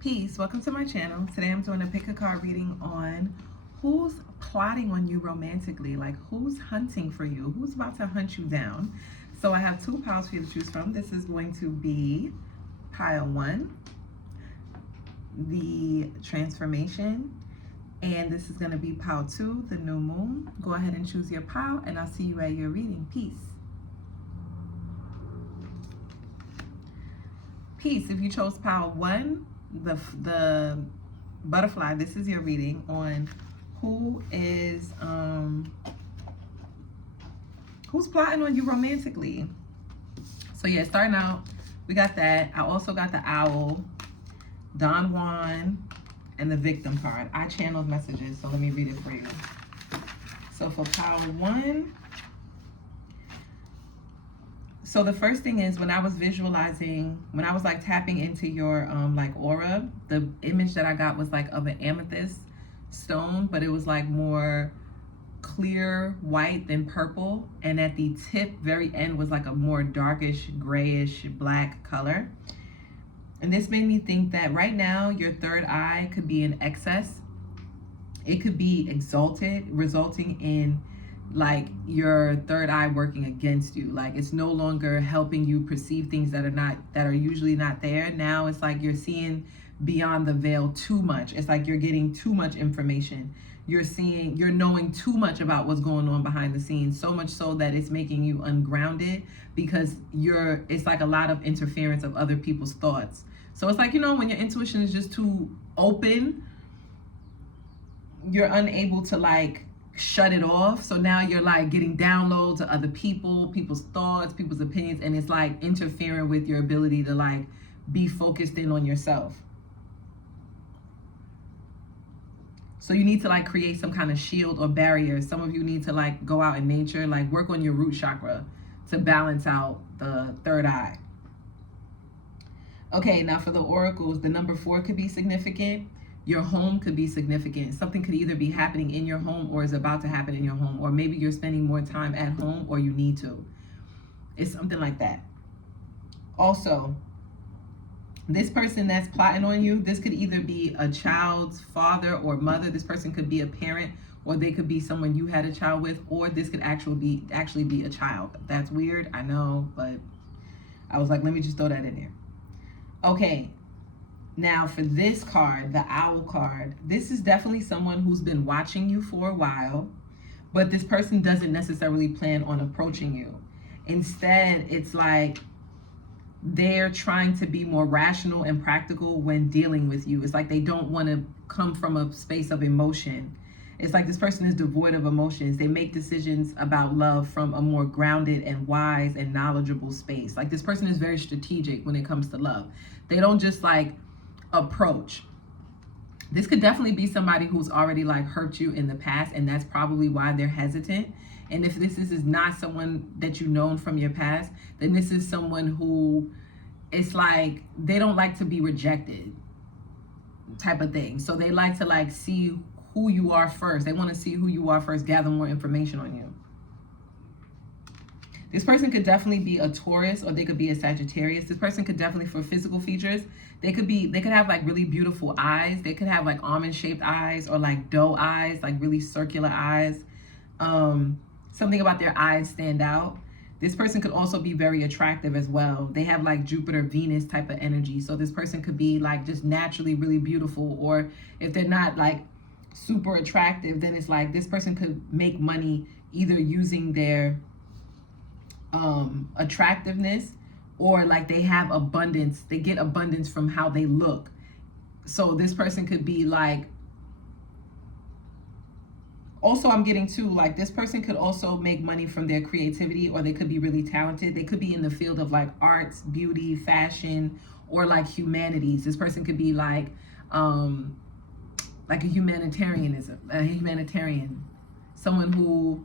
Peace, welcome to my channel. Today I'm doing a pick a card reading on who's plotting on you romantically, like who's hunting for you, who's about to hunt you down. So I have two piles for you to choose from. This is going to be pile 1, the transformation, and this is going to be pile 2, the new moon. Go ahead and choose your pile and I'll see you at your reading. Peace. Peace. If you chose pile 1, the butterfly, this is your reading on who's plotting on you romantically. So yeah, starting out, we got that. I also got the owl, Don Juan, and the victim card. I channeled messages, so let me read it for you. So for pile 1, so the first thing is, when I was visualizing, when I was like tapping into your like aura, the image that I got was like of an amethyst stone, but it was like more clear white than purple, and at the tip very end was like a more darkish grayish black color. And this made me think that right now your third eye could be in excess. It could be exalted, resulting in like your third eye working against you. Like it's no longer helping you perceive things that are usually not there. Now it's like you're seeing beyond the veil too much. It's like you're getting too much information. You're knowing too much about what's going on behind the scenes, so much so that it's making you ungrounded, because it's like a lot of interference of other people's thoughts. So it's like, when your intuition is just too open, you're unable to like shut it off. So now you're like getting downloads of other people's thoughts, people's opinions, and it's like interfering with your ability to like be focused in on yourself. So you need to like create some kind of shield or barrier. Some of you need to like go out in nature, like work on your root chakra to balance out the third eye. Okay, now for the oracles, the number 4 could be significant. Your home could be significant. Something could either be happening in your home or is about to happen in your home, or maybe you're spending more time at home or you need to. It's something like that. Also, this person that's plotting on you, this could either be a child's father or mother. This person could be a parent, or they could be someone you had a child with, or this could actually be a child. That's weird, I know, but I was like, let me just throw that in there. Okay, now for this card, the owl card, this is definitely someone who's been watching you for a while, but this person doesn't necessarily plan on approaching you. Instead, it's like they're trying to be more rational and practical when dealing with you. It's like they don't want to come from a space of emotion. It's like this person is devoid of emotions. They make decisions about love from a more grounded and wise and knowledgeable space. Like this person is very strategic when it comes to love. They don't just like approach. This could definitely be somebody who's already like hurt you in the past, and that's probably why they're hesitant. And if this is not someone that you've known from your past, then this is someone who, it's like they don't like to be rejected type of thing. So they like to like see who you are first. They want to see who you are first, gather more information on you. This person could definitely be a Taurus, or they could be a Sagittarius. This person could definitely, for physical features, they could have like really beautiful eyes. They could have like almond shaped eyes, or like doe eyes, like really circular eyes. Something about their eyes stand out. This person could also be very attractive as well. They have like Jupiter, Venus type of energy. So this person could be like just naturally really beautiful, or if they're not like super attractive, then it's like this person could make money either using their attractiveness, or like they have abundance. They get abundance from how they look. So this person could be like, also I'm getting too, like this person could also make money from their creativity, or they could be really talented. They could be in the field of like arts, beauty, fashion, or like humanities. This person could be like a humanitarian, someone who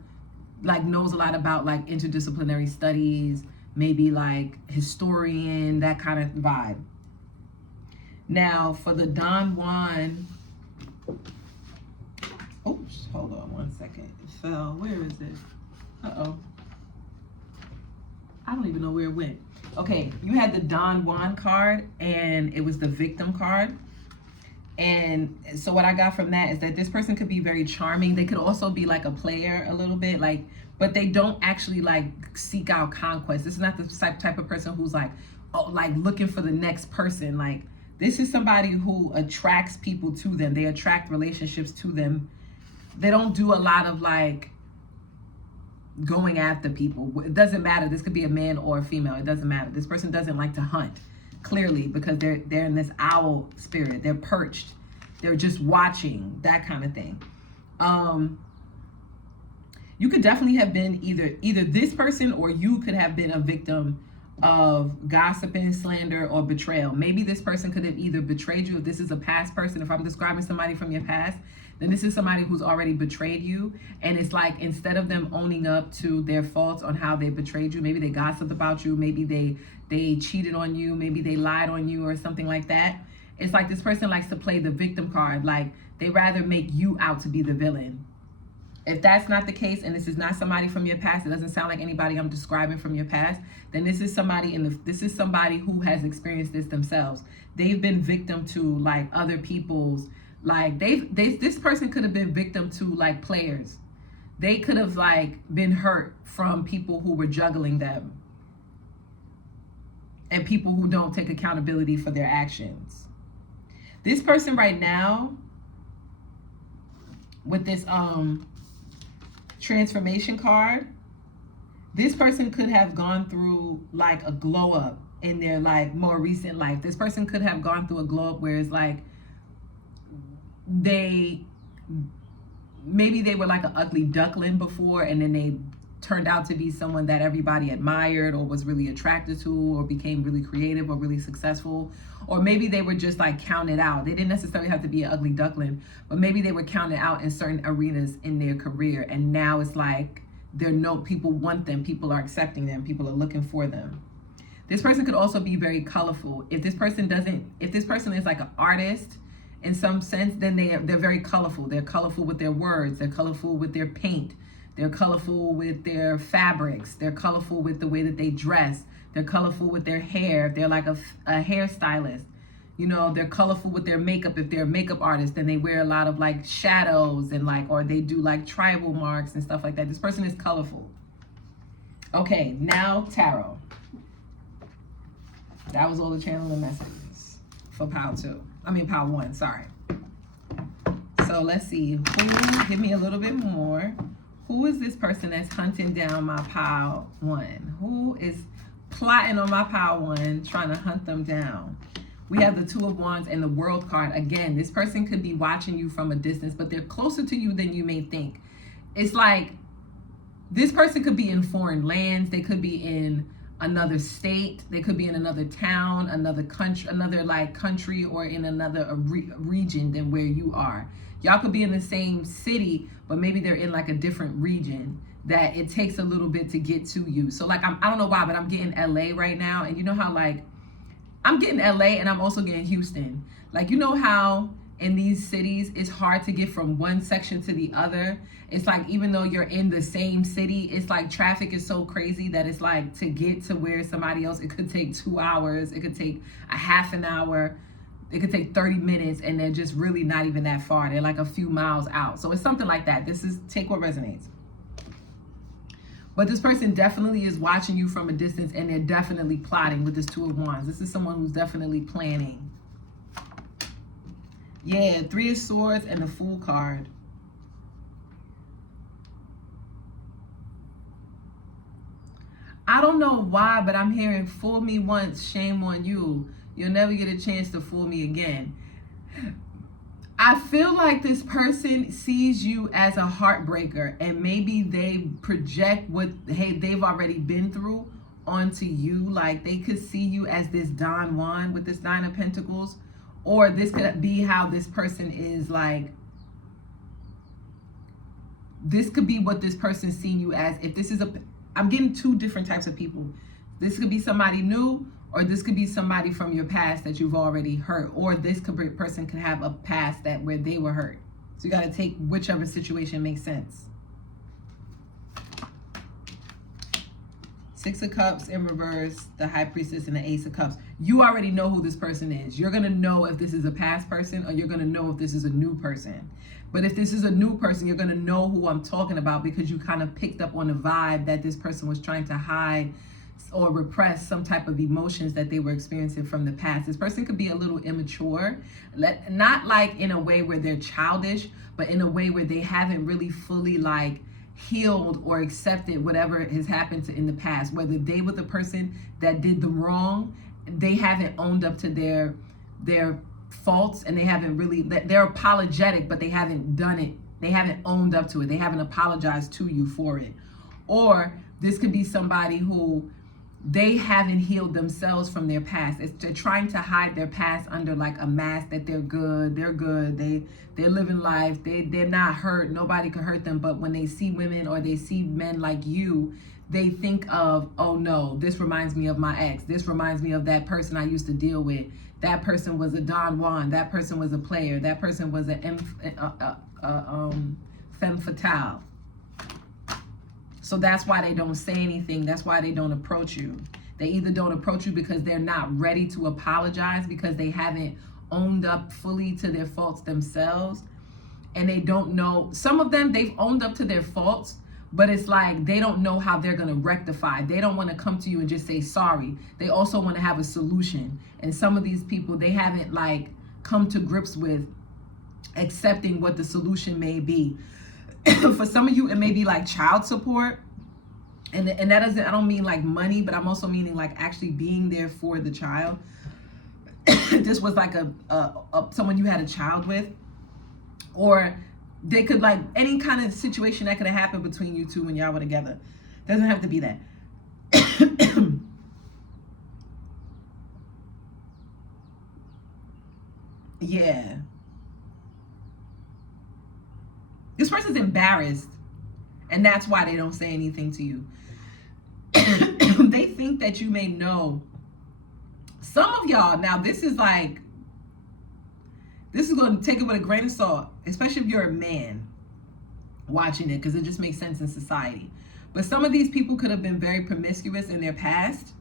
like knows a lot about like interdisciplinary studies, maybe like historian, that kind of vibe. Now for the Don Juan, oops, hold on one second, it fell. Where is it? Uh-oh, I don't even know where it went. Okay, you had the Don Juan card, and it was the victim card. And so what I got from that is that this person could be very charming. They could also be like a player a little bit, like, but they don't actually like seek out conquest. This is not the type of person who's like, oh, like looking for the next person. Like, this is somebody who attracts people to them. They attract relationships to them. They don't do a lot of like going after people. It doesn't matter. This could be a man or a female. It doesn't matter. This person doesn't like to hunt, clearly, because they're in this owl spirit. They're perched. They're just watching, that kind of thing. You could definitely have been either this person, or you could have been a victim of gossiping, slander, or betrayal. Maybe this person could have either betrayed you. If this is a past person, if I'm describing somebody from your past, then this is somebody who's already betrayed you. And it's like, instead of them owning up to their faults on how they betrayed you, maybe they gossiped about you, maybe they cheated on you, maybe they lied on you or something like that. It's like this person likes to play the victim card. Like, they rather make you out to be the villain. If that's not the case, and this is not somebody from your past, it doesn't sound like anybody I'm describing from your past, then this is somebody who has experienced this themselves. They've been victim to like other people's, like this person could have been victim to like players. They could have like been hurt from people who were juggling them, and people who don't take accountability for their actions. This person right now with this transformation card, this person could have gone through like a glow up in their like more recent life. This person could have gone through a glow up where it's like maybe they were like an ugly duckling before, and then they turned out to be someone that everybody admired or was really attracted to, or became really creative or really successful. Or maybe they were just like counted out. They didn't necessarily have to be an ugly duckling, but maybe they were counted out in certain arenas in their career, and now it's like people want them, people are accepting them, people are looking for them. This person could also be very colorful. If this person is like an artist in some sense, then they're very colorful. They're colorful with their words, they're colorful with their paint, they're colorful with their fabrics, they're colorful with the way that they dress, they're colorful with their hair. They're like a hairstylist. You know, they're colorful with their makeup. If they're a makeup artist, then they wear a lot of like shadows and like, or they do like tribal marks and stuff like that. This person is colorful. Okay, now tarot. That was all the channeling messages for pile 1, sorry. So let's see, give me a little bit more. Who is this person that's hunting down my pile 1? Who is plotting on my pile 1, trying to hunt them down? We have the 2 of Wands and the World card. Again, this person could be watching you from a distance, but they're closer to you than you may think. It's like this person could be in foreign lands. They could be in another state. They could be in another town, another country, or in another region than where you are. Y'all could be in the same city, but maybe they're in like a different region that it takes a little bit to get to you. So like, I don't know why, but I'm getting LA right now. And you know how like, I'm getting LA and I'm also getting Houston. Like, you know how in these cities, it's hard to get from one section to the other. It's like, even though you're in the same city, it's like traffic is so crazy that it's like to get to where somebody else, it could take 2 hours. It could take a half an hour. It could take 30 minutes, and they're just really not even that far. They're like a few miles out. So it's something like that. Take what resonates. But this person definitely is watching you from a distance, and they're definitely plotting with this 2 of Wands. This is someone who's definitely planning. Yeah, 3 of Swords and the Fool card. I don't know why, but I'm hearing fool me once, shame on you. You'll never get a chance to fool me again. I feel like this person sees you as a heartbreaker, and maybe they project what they've already been through onto you. Like, they could see you as this Don Juan with this 9 of Pentacles, or this could be how this person is like. This could be what this person's seeing you as. If this is I'm getting 2 different types of people. This could be somebody new, or this could be somebody from your past that you've already hurt, or this person could have a past where they were hurt. So you got to take whichever situation makes sense. 6 of Cups in reverse, the High Priestess, and the Ace of Cups. you already know who this person is. You're going to know if this is a past person or you're going to know if this is a new person. But if this is a new person, you're going to know who I'm talking about because you kind of picked up on the vibe that this person was trying to hide or repress some type of emotions that they were experiencing from the past. This person could be a little immature, not like in a way where they're childish, but in a way where they haven't really fully like healed or accepted whatever has happened in the past. Whether they were the person that did them wrong, they haven't owned up to their faults, and they haven't really, they're apologetic, but they haven't done it. They haven't owned up to it. They haven't apologized to you for it. Or this could be somebody who they haven't healed themselves from their past. They're trying to hide their past under like a mask that they're good, they're living life, they're not hurt, nobody can hurt them. But when they see women or they see men like you, they think of, oh no, this reminds me of my ex. This reminds me of that person I used to deal with. That person was a Don Juan. That person was a player. That person was a femme fatale. So that's why they don't say anything. That's why they don't approach you. They either don't approach you because they're not ready to apologize, because they haven't owned up fully to their faults themselves. And they don't know, some of them, they've owned up to their faults, but it's like they don't know how they're going to rectify. They don't want to come to you and just say sorry. They also want to have a solution. And some of these people, they haven't like come to grips with accepting what the solution may be. For some of you, it may be like child support. And that doesn't, I don't mean like money, but I'm also meaning like actually being there for the child. This was like someone you had a child with. Or they could like any kind of situation that could have happened between you two when y'all were together. Doesn't have to be that. Yeah. This person's embarrassed, and that's why they don't say anything to you. They think that you may know. Some of y'all, now this is going to take it with a grain of salt, especially if you're a man watching it, because it just makes sense in society. But some of these people could have been very promiscuous in their past.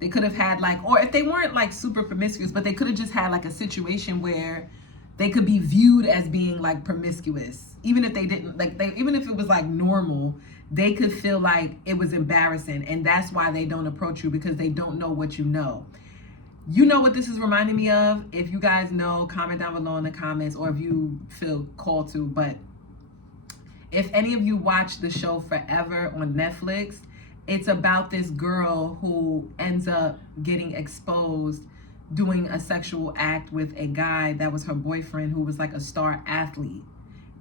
They could have had like, or if they weren't like super promiscuous, but they could have just had like a situation where they could be viewed as being like promiscuous. Even if they didn't, like even if it was like normal, they could feel like it was embarrassing. And that's why they don't approach you, because they don't know what you know. You know what this is reminding me of? If you guys know, comment down below in the comments, or if you feel called to. But if any of you watch the show Forever on Netflix, it's about this girl who ends up getting exposed doing a sexual act with a guy that was her boyfriend, who was like a star athlete.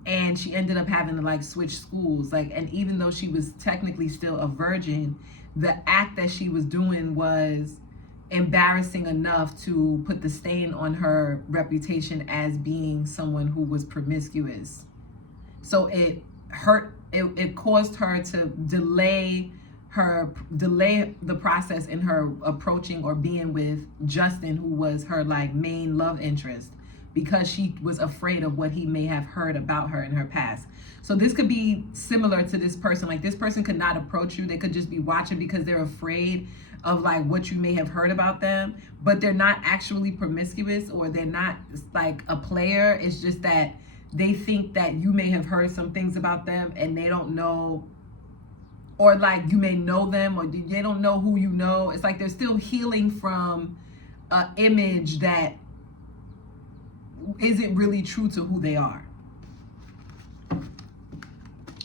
And she ended up having to like switch schools. And even though she was technically still a virgin, the act that she was doing was embarrassing enough to put the stain on her reputation as being someone who was promiscuous. So it caused her to delay the process in her approaching or being with Justin, who was her like main love interest, because she was afraid of what he may have heard about her in her past. So this could be similar to this person. Like this person could not approach you. They could just be watching because they're afraid of like what you may have heard about them, but they're not actually promiscuous, or they're not like a player. It's just that they think that you may have heard some things about them and they don't know, or like you may know them, or they don't know who you know. It's like they're still healing from an image that isn't really true to who they are.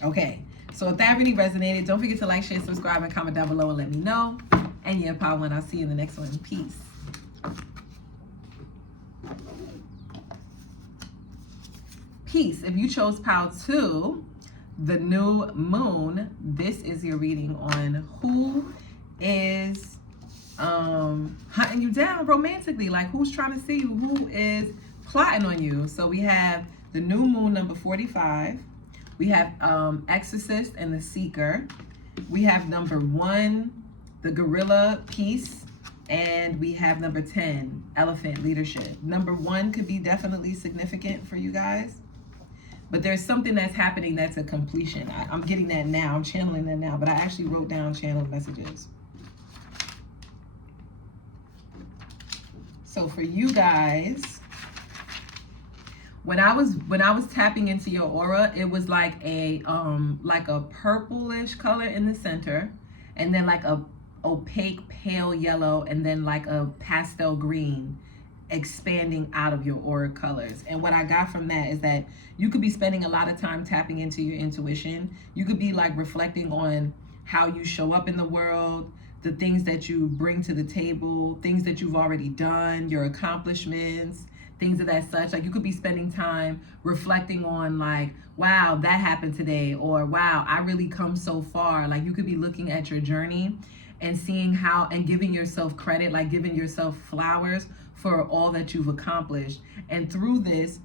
Okay, so if that really resonated, don't forget to like, share, subscribe, and comment down below and let me know. And yeah, power one. I'll see you in the next one. Peace. Peace. If you chose Power 2, the new moon, this is your reading on who is hunting you down romantically. Like who's trying to see you, who is plotting on you. So we have the new moon, number 45. We have Exorcist and the Seeker. We have number 1, the Gorilla, Peace. And we have number 10, Elephant, Leadership. Number 1 could be definitely significant for you guys. But there's something that's happening that's a completion. I'm getting that now. I'm channeling that now. But I actually wrote down channel messages. So for you guys, when I was tapping into your aura, it was like a purplish color in the center, and then like a opaque pale yellow, and then like a pastel green expanding out of your aura colors. And what I got from that is that you could be spending a lot of time tapping into your intuition. You could be like reflecting on how you show up in the world, the things that you bring to the table, things that you've already done, your accomplishments, things of that such. Like you could be spending time reflecting on like, wow, that happened today, or wow, I really come so far. Like you could be looking at your journey and seeing how, and giving yourself credit, like giving yourself flowers for all that you've accomplished. And through this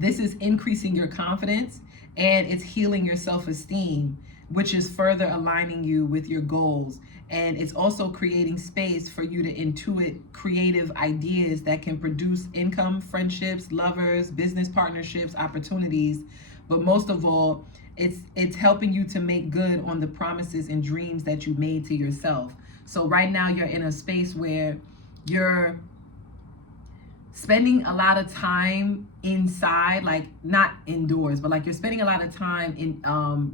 is increasing your confidence, and it's healing your self-esteem, which is further aligning you with your goals. And it's also creating space for you to intuit creative ideas that can produce income, friendships, lovers, business partnerships, opportunities. But most of all, it's helping you to make good on the promises and dreams that you made to yourself. So right now you're in a space where you're spending a lot of time inside, like not indoors, but like you're spending a lot of time in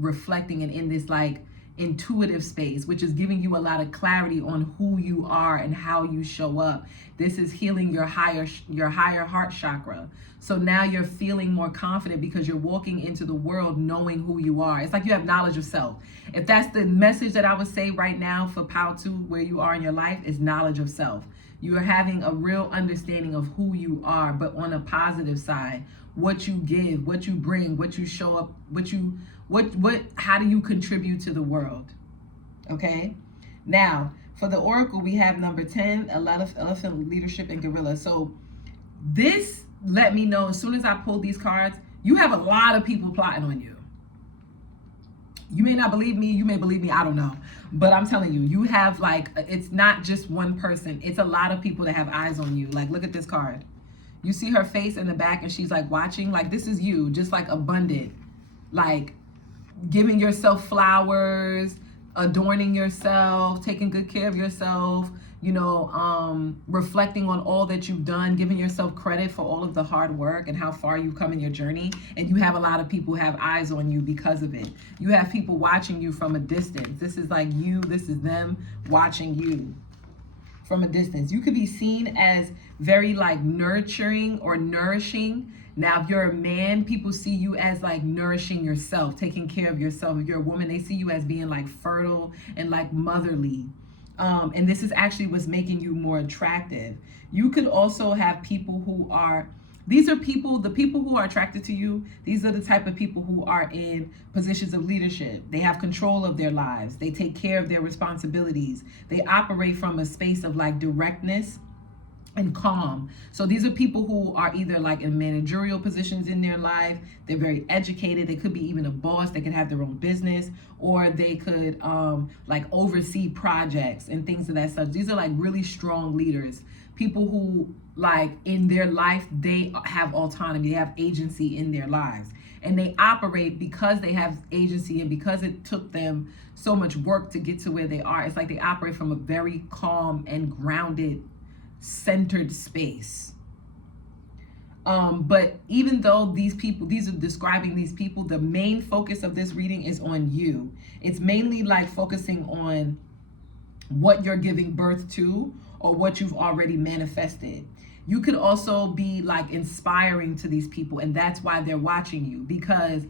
reflecting and in this like intuitive space, which is giving you a lot of clarity on who you are and how you show up. This is healing your higher heart chakra. So now you're feeling more confident because you're walking into the world knowing who you are. It's like you have knowledge of self. If that's the message that I would say right now for Pow 2, where you are in your life, is knowledge of self. You are having a real understanding of who you are, but on a positive side, what you give, what you bring, what you show up, how do you contribute to the world? Okay. Now, for the oracle, we have number 10, elephant, leadership, and gorilla. So this let me know, as soon as I pulled these cards, you have a lot of people plotting on you. You may not believe me, you may believe me, I don't know. But I'm telling you, you have like, it's not just one person. It's a lot of people that have eyes on you. Like, look at this card. You see her face in the back and she's like watching, like this is you, just like abundant, like giving yourself flowers, adorning yourself, taking good care of yourself, you know, reflecting on all that you've done, giving yourself credit for all of the hard work and how far you've come in your journey. And you have a lot of people who have eyes on you because of it. You have people watching you from a distance. This is like you, this is them watching you from a distance. You could be seen as very like nurturing or nourishing. Now, if you're a man, people see you as like nourishing yourself, taking care of yourself. If you're a woman, they see you as being like fertile and like motherly. And this is actually what's making you more attractive. You could also have people who are, the people who are attracted to you, these are the type of people who are in positions of leadership. They have control of their lives. They take care of their responsibilities. They operate from a space of like directness and calm. So these are people who are either like in managerial positions in their life. They're very educated. They could be even a boss. They could have their own business, or they could like oversee projects and things of that such. These are like really strong leaders. People who like in their life, they have autonomy. They have agency in their lives. And they operate because they have agency and because it took them so much work to get to where they are. It's like they operate from a very calm and grounded, centered space. But even though these are describing these people, the main focus of this reading is on you. It's mainly like focusing on what you're giving birth to or what you've already manifested. You could also be like inspiring to these people, and that's why they're watching you, because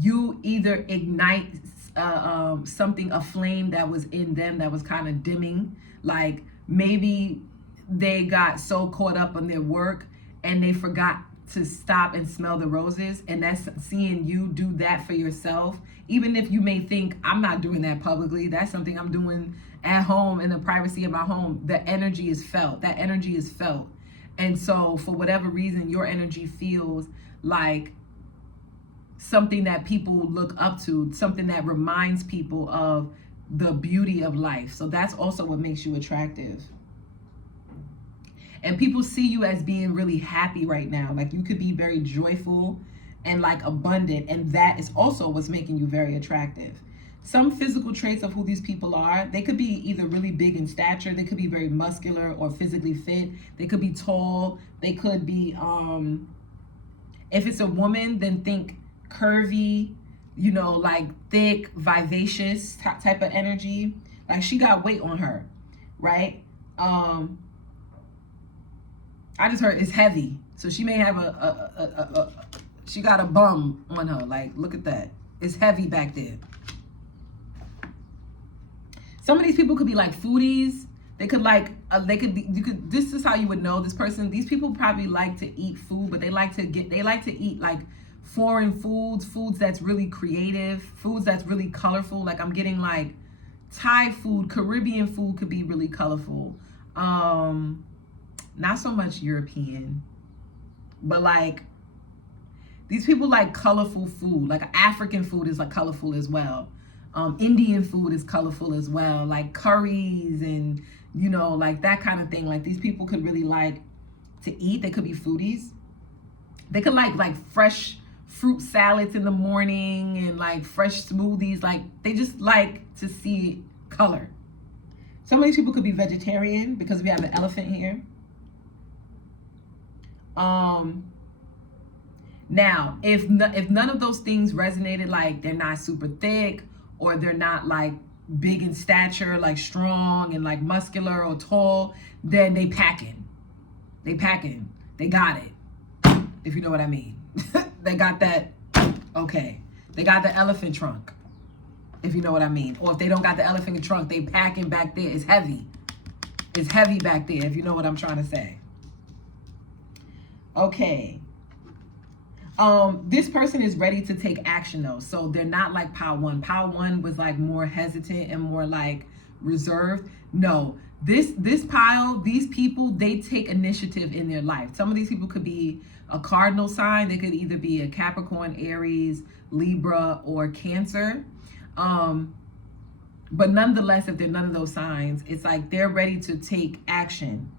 you either ignite something, a flame that was in them that was kind of dimming. Like maybe they got so caught up on their work and they forgot to stop and smell the roses. And that's seeing you do that for yourself. Even if you may think, I'm not doing that publicly, that's something I'm doing at home in the privacy of my home. The energy is felt. That energy is felt. And so for whatever reason, your energy feels like something that people look up to, something that reminds people of the beauty of life. So that's also what makes you attractive. And people see you as being really happy right now. Like you could be very joyful and like abundant. And that is also what's making you very attractive. some physical traits of who these people are. They could be either really big in stature, they could be very muscular or physically fit, they could be tall, they could be, if it's a woman, then think curvy, you know, like thick, vivacious type of energy. Like she got weight on her, right? I just heard it's heavy. So she may have she got a bum on her. Like, look at that. It's heavy back there. Some of these people could be like foodies. They could like, this is how you would know this person. These people probably like to eat food, but they like to eat like foreign foods that's really creative, foods that's really colorful. Like I'm getting like Thai food, Caribbean food could be really colorful. Not so much European, but like these people like colorful food. Like African food is like colorful as well. Indian food is colorful as well, like curries and, you know, like that kind of thing. Like these people could really like to eat. They could be foodies. They could like fresh fruit salads in the morning and like fresh smoothies. Like they just like to see color. Some of these people could be vegetarian because we have an elephant here. Now, if none of those things resonated, like they're not super thick, or they're not like big in stature, like strong and like muscular or tall, then they packing. They packing. They got it. If you know what I mean. They got that, okay. They got the elephant trunk, if you know what I mean. Or if they don't got the elephant trunk, they packing back there. It's heavy. It's heavy back there, if you know what I'm trying to say. Okay. This person is ready to take action though. So they're not like pile one. Pile one was like more hesitant and more like reserved. No, this pile, these people, they take initiative in their life. Some of these people could be a cardinal sign. They could either be a Capricorn, Aries, Libra, or Cancer. But nonetheless, if they're none of those signs, it's like they're ready to take action.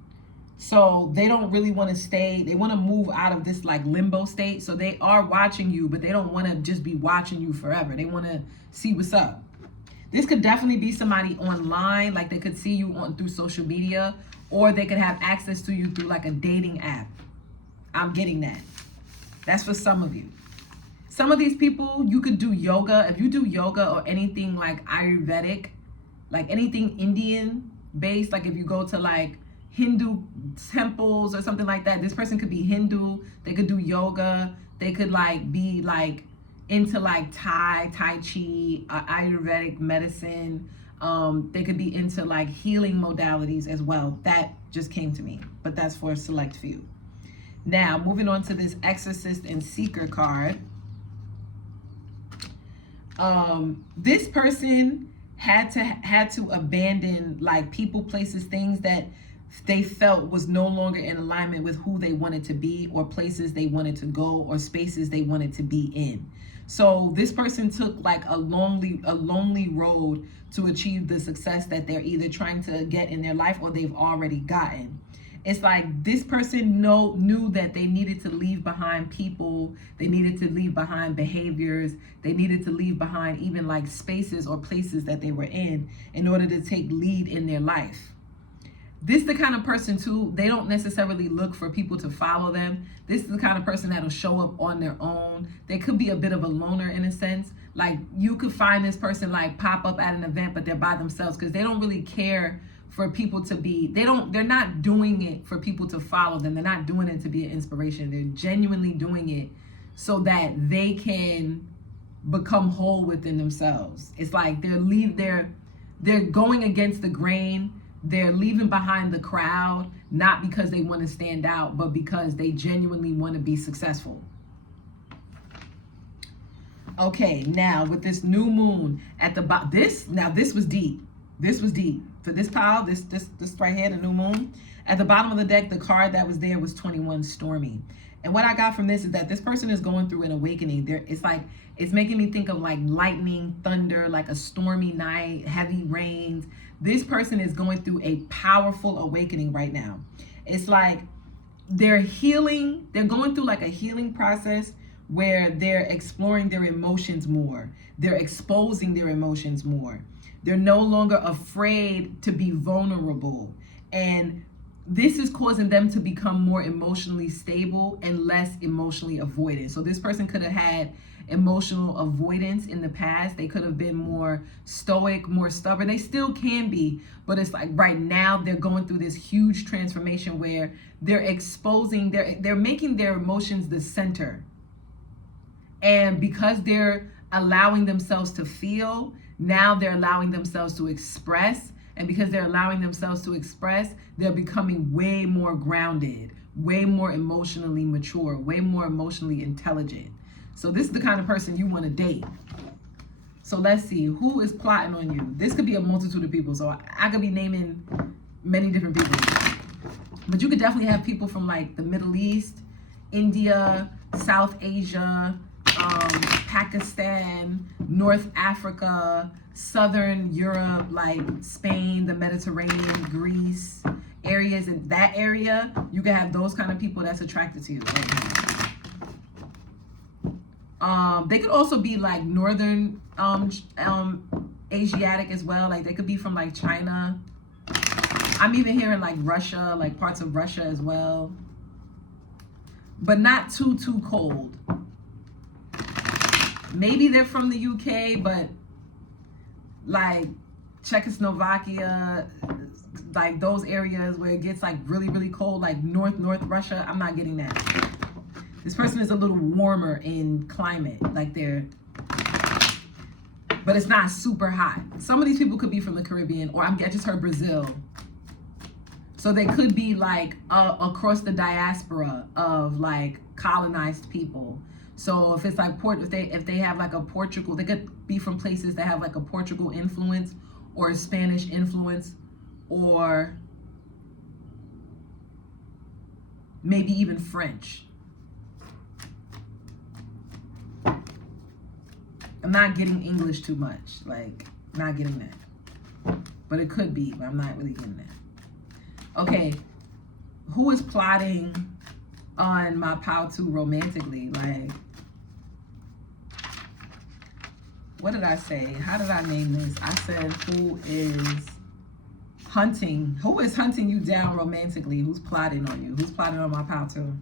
So they don't really want to stay. They want to move out of this like limbo state. So they are watching you, but they don't want to just be watching you forever. They want to see what's up. This could definitely be somebody online, like they could see you through social media, or they could have access to you through like a dating app. I'm getting that. That's for some of you. Some of these people, you could do yoga. If you do yoga or anything like Ayurvedic, like anything Indian based, like if you go to like Hindu temples or something like that, this person could be Hindu. They could do yoga. They could like be like into like Tai Chi, Ayurvedic medicine. They could be into like healing modalities as well. That just came to me, but that's for a select few. Now, moving on to this Exorcist and Seeker card. This person had to abandon like people, places, things that they felt was no longer in alignment with who they wanted to be, or places they wanted to go, or spaces they wanted to be in. So this person took like a lonely road to achieve the success that they're either trying to get in their life or they've already gotten. It's like this person knew that they needed to leave behind people, they needed to leave behind behaviors, they needed to leave behind even like spaces or places that they were in order to take lead in their life. This is the kind of person too, they don't necessarily look for people to follow them. This is the kind of person that'll show up on their own. They could be a bit of a loner in a sense. Like you could find this person like pop up at an event, but they're by themselves because they don't really care for people to be, they're not doing it for people to follow them. They're not doing it to be an inspiration. They're genuinely doing it so that they can become whole within themselves. It's like they're going against the grain. They're leaving behind the crowd, not because they want to stand out, but because they genuinely want to be successful. Okay, now with this new moon at the bottom, this was deep. This was deep. For this pile, this right here, the new moon. At the bottom of the deck, the card that was there was 21, Stormy. And what I got from this is that this person is going through an awakening. It's making me think of like lightning, thunder, like a stormy night, heavy rains. This person is going through a powerful awakening right now. It's like they're healing. They're going through like a healing process where they're exploring their emotions more. They're exposing their emotions more. They're no longer afraid to be vulnerable. And this is causing them to become more emotionally stable and less emotionally avoidant. So this person could have had emotional avoidance in the past. They could have been more stoic, more stubborn. They still can be, but it's like right now they're going through this huge transformation where they're exposing, they're making their emotions the center. And because they're allowing themselves to feel, now they're allowing themselves to express. And because they're allowing themselves to express, they're becoming way more grounded, way more emotionally mature, way more emotionally intelligent. So this is the kind of person you want to date. So let's see, who is plotting on you? This could be a multitude of people. So I could be naming many different people. But you could definitely have people from like the Middle East, India, South Asia, Pakistan, North Africa, Southern Europe, like Spain, the Mediterranean, Greece, areas in that area. You can have those kind of people that's attracted to you. They could also be like Northern Asiatic as well. Like they could be from like China. I'm even hearing like Russia, like parts of Russia as well. But not too cold. Maybe they're from the UK, but like Czechoslovakia, like those areas where it gets like really cold, like North Russia, I'm not getting that. This person is a little warmer in climate, like but it's not super hot. Some of these people could be from the Caribbean, or I just heard Brazil. So they could be like across the diaspora of like colonized people. So if it's like if they have like a Portugal, they could be from places that have like a Portugal influence or a Spanish influence, or maybe even French. I'm not getting English too much, like not getting that. But it could be, but I'm not really getting that. Okay, who is plotting on my pile 2 romantically? Like, what did I say? How did I name this? I said, who is hunting you down romantically? Who's plotting on you? Who's plotting on my pile 2?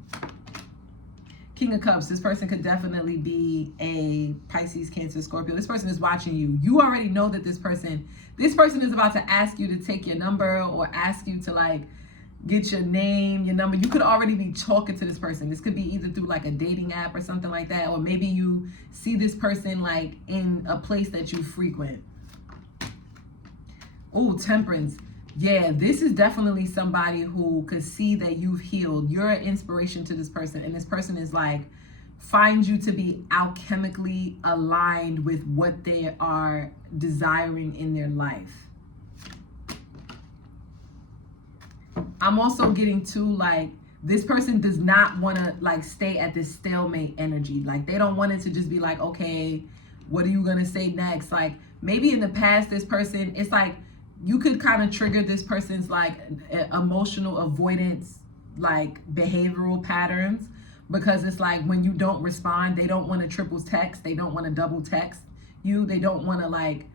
King of Cups. This person could definitely be a Pisces, Cancer, Scorpio. This person is watching you. You already know that this person is about to ask you to take your number or ask you to like get your name, your number. You could already be talking to this person. This could be either through like a dating app or something like that, or maybe you see this person like in a place that you frequent. Oh, Temperance. Yeah, this is definitely somebody who could see that you've healed. You're an inspiration to this person, and this person is like, finds you to be alchemically aligned with what they are desiring in their life. I'm also getting to like, this person does not want to like stay at this stalemate energy. Like they don't want it to just be like, okay, what are you going to say next? Like maybe in the past, this person, it's like, you could kind of trigger this person's like emotional avoidance, like behavioral patterns, because it's like when you don't respond, they don't want to triple text. They don't want to double text you. They don't want to like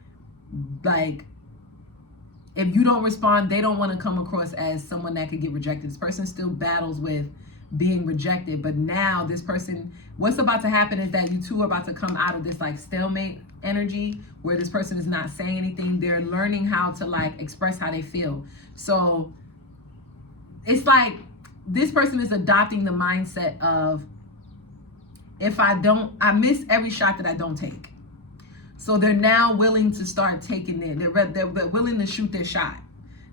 if you don't respond, they don't want to come across as someone that could get rejected. This person still battles with being rejected, but now this person, what's about to happen is that you two are about to come out of this like stalemate energy where this person is not saying anything. They're learning how to like express how they feel. So it's like this person is adopting the mindset of, if I miss every shot that I don't take. So they're now willing to start taking it. They're willing to shoot their shot.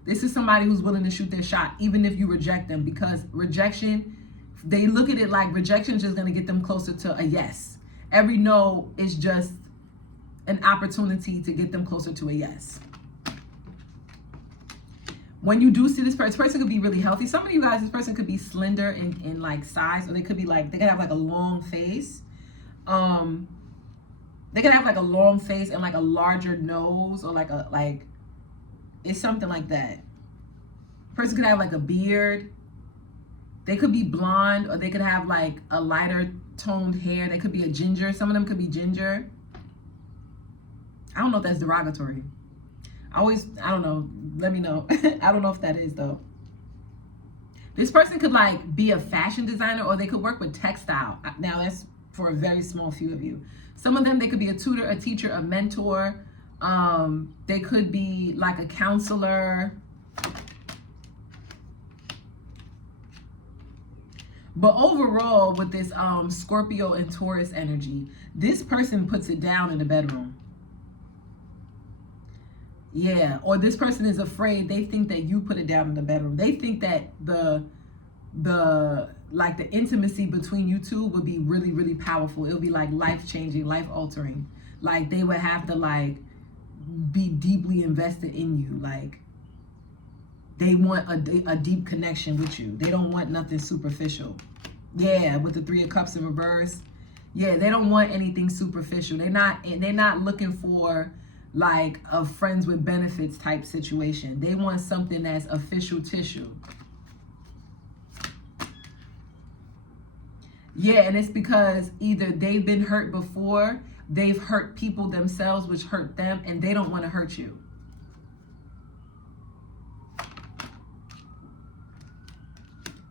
This is somebody who's willing to shoot their shot, even if you reject them, because rejection, they look at it like rejection is just going to get them closer to a yes. Every no is just an opportunity to get them closer to a yes. When you do see this person could be really healthy. Some of you guys, this person could be slender in like size, or they could be like, they could have like a long face. They could have like a long face and like a larger nose, or it's something like that. Person could have like a beard. They could be blonde, or they could have like a lighter toned hair. They could be a ginger. Some of them could be ginger. I don't know if that's derogatory. I don't know. Let me know. I don't know if that is though. This person could like be a fashion designer, or they could work with textile. Now that's for a very small few of you. Some of them, they could be a tutor, a teacher, a mentor. They could be like a counselor. But overall, with this Scorpio and Taurus energy, this person puts it down in the bedroom. Yeah, or this person is afraid. They think that you put it down in the bedroom. They think that the intimacy between you two would be really, really powerful. It would be like life-changing, life-altering. Like they would have to like be deeply invested in you. Like they want a deep connection with you. They don't want nothing superficial. Yeah, with the Three of Cups in reverse. Yeah, they don't want anything superficial. They're not looking for like a friends with benefits type situation. They want something that's official tissue. Yeah, and it's because either they've been hurt before, they've hurt people themselves, which hurt them, and they don't want to hurt you.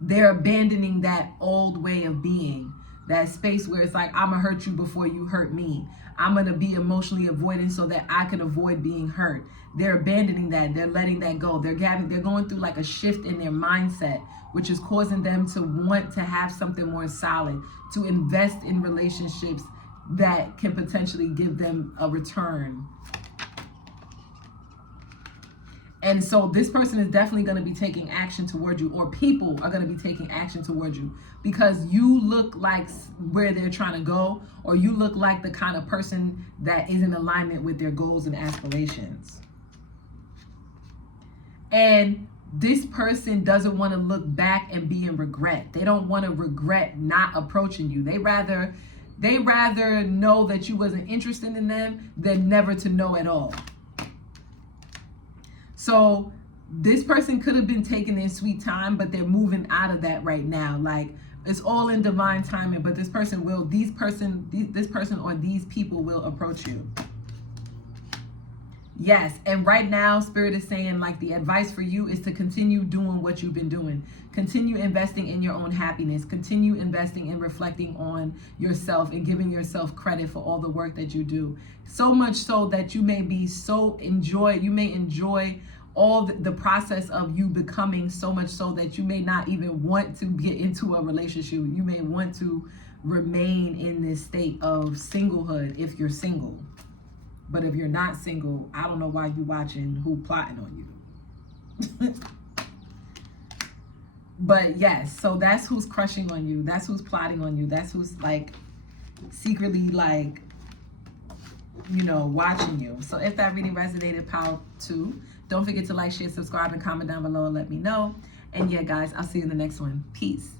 They're abandoning that old way of being, that space where it's like, I'm gonna hurt you before you hurt me. I'm gonna be emotionally avoidant so that I can avoid being hurt. They're abandoning that. They're letting that go. They're going through like a shift in their mindset, which is causing them to want to have something more solid, to invest in relationships that can potentially give them a return. And so this person is definitely going to be taking action toward you, or people are going to be taking action toward you, because you look like where they're trying to go, or you look like the kind of person that is in alignment with their goals and aspirations. And this person doesn't want to look back and be in regret. They don't want to regret not approaching you. They rather know that you wasn't interested in them than never to know at all. So this person could have been taking their sweet time, but they're moving out of that right now. Like it's all in divine timing, but this person or these people will approach you. Yes, and right now Spirit is saying like the advice for you is to continue doing what you've been doing. Continue investing in your own happiness. Continue investing and reflecting on yourself and giving yourself credit for all the work that you do. So much so that you may enjoy all the process of you becoming, so much so that you may not even want to get into a relationship. You may want to remain in this state of singlehood if you're single. But if you're not single, I don't know why you're watching who plotting on you. But yes, so that's who's crushing on you. That's who's plotting on you. That's who's like secretly like, watching you. So if that reading resonated, power 2. Don't forget to like, share, subscribe, and comment down below and let me know. And yeah, guys, I'll see you in the next one. Peace.